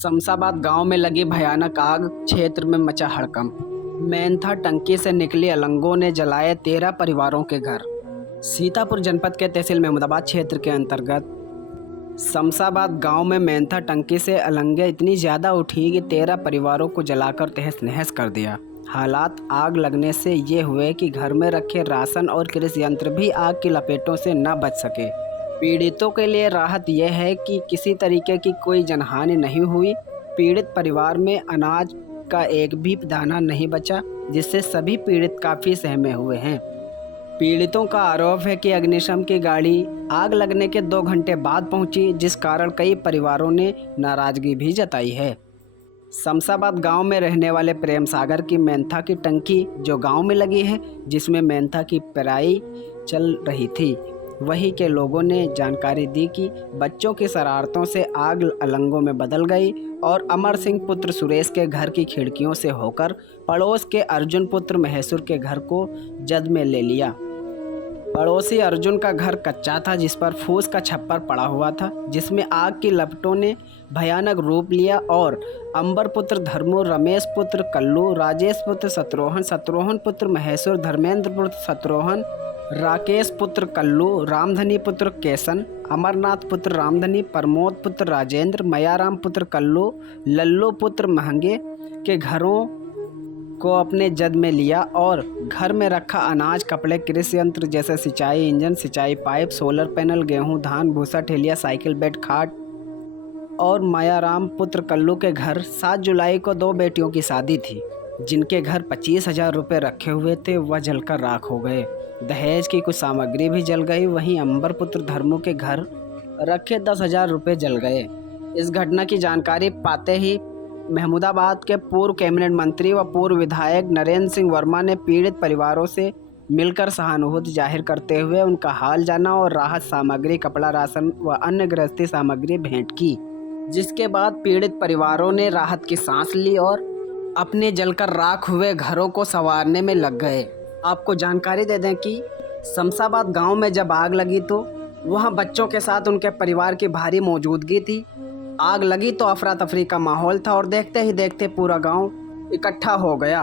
शमशाबाद गांव में लगी भयानक आग, क्षेत्र में मचा हड़कंप। मेंथा टंकी से निकली अलंगों ने जलाए 13 परिवारों के घर। सीतापुर जनपद के तहसील महमूदाबाद क्षेत्र के अंतर्गत शमशाबाद गांव में मेंथा टंकी से अलंगे इतनी ज़्यादा उठी कि 13 परिवारों को जलाकर तहस नहस कर दिया। हालात आग लगने से ये हुए कि घर में रखे राशन और कृषि यंत्र भी आग की लपेटों से न बच सके। पीड़ितों के लिए राहत यह है कि किसी तरीके की कोई जनहानि नहीं हुई। पीड़ित परिवार में अनाज का एक भी दाना नहीं बचा, जिससे सभी पीड़ित काफ़ी सहमे हुए हैं। पीड़ितों का आरोप है कि अग्निशम की गाड़ी आग लगने के 2 घंटे बाद पहुंची, जिस कारण कई परिवारों ने नाराजगी भी जताई है। शमशाबाद गांव में रहने वाले प्रेम सागर की मेंथा की टंकी जो गांव में लगी है, जिसमें मेंथा की पेराई चल रही थी, वहीं के लोगों ने जानकारी दी कि बच्चों की शरारतों से आग अलंगों में बदल गई और अमर सिंह पुत्र सुरेश के घर की खिड़कियों से होकर पड़ोस के अर्जुन पुत्र महेश्वर के घर को जद में ले लिया। पड़ोसी अर्जुन का घर कच्चा था, जिस पर फूस का छप्पर पड़ा हुआ था, जिसमें आग की लपटों ने भयानक रूप लिया और अंबर पुत्र धर्मो, रमेश पुत्र कल्लू, राजेश पुत्र शत्रुघ्न, शत्रुघ्न पुत्र महेश्वर, धर्मेंद्र पुत्र शत्रुघ्न, राकेश पुत्र कल्लू, रामधनी पुत्र केसन, अमरनाथ पुत्र रामधनी, प्रमोद पुत्र राजेंद्र, मयाराम पुत्र कल्लू, लल्लू पुत्र महंगे के घरों को अपने जद में लिया और घर में रखा अनाज, कपड़े, कृषि यंत्र जैसे सिंचाई इंजन, सिंचाई पाइप, सोलर पैनल, गेहूं, धान, भूसा, ठेलिया, साइकिल, बेड, खाट और मायाराम पुत्र कल्लू के घर 7 जुलाई को 2 बेटियों की शादी थी, जिनके घर 25,000 रुपये रखे हुए थे, वह जलकर राख हो गए। दहेज की कुछ सामग्री भी जल गई। वहीं अंबर पुत्र धर्मो के घर रखे 10,000 रुपये जल गए। इस घटना की जानकारी पाते ही महमूदाबाद के पूर्व कैबिनेट मंत्री व पूर्व विधायक नरेंद्र सिंह वर्मा ने पीड़ित परिवारों से मिलकर सहानुभूति जाहिर करते हुए उनका हाल जाना और राहत सामग्री, कपड़ा, राशन व अन्य गृहस्थी सामग्री भेंट की, जिसके बाद पीड़ित परिवारों ने राहत की सांस ली और अपने जलकर राख हुए घरों को संवारने में लग गए। आपको जानकारी दे दें कि शमशाबाद गांव में जब आग लगी तो वहां बच्चों के साथ उनके परिवार की भारी मौजूदगी थी। आग लगी तो अफरा तफरी का माहौल था और देखते ही देखते पूरा गांव इकट्ठा हो गया।